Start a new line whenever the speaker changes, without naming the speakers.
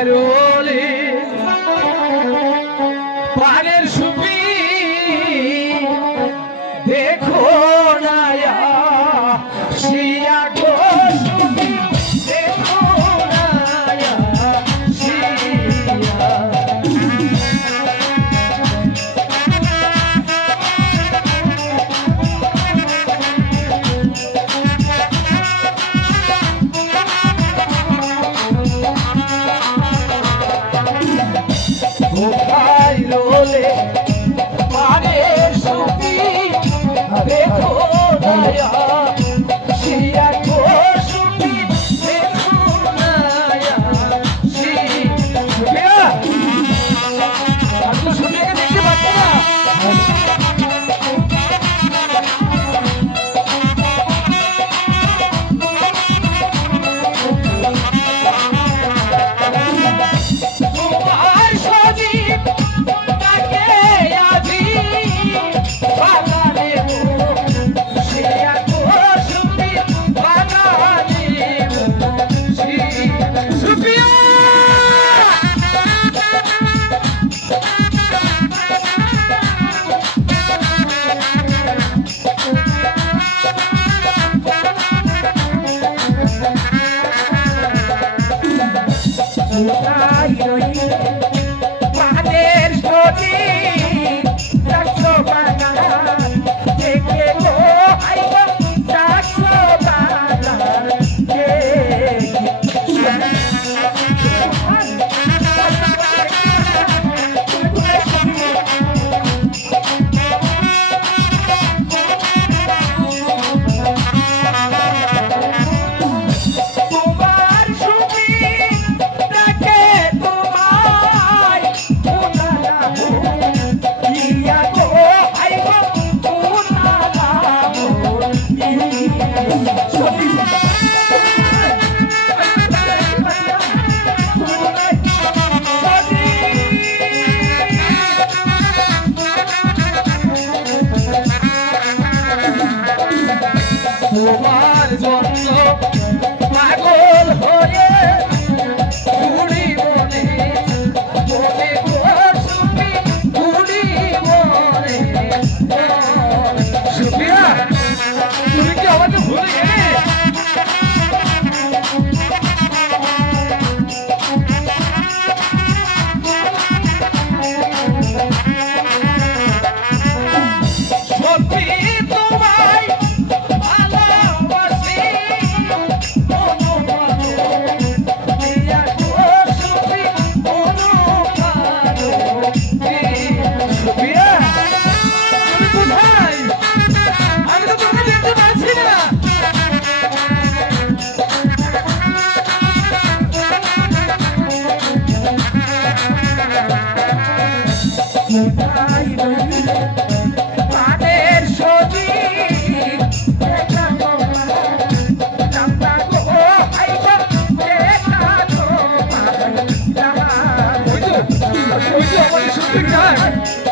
পারলে। পারের সুপি দেখো না শিয়া পাহাড়ের শরীর তোমার ওই যে আমার সত্যি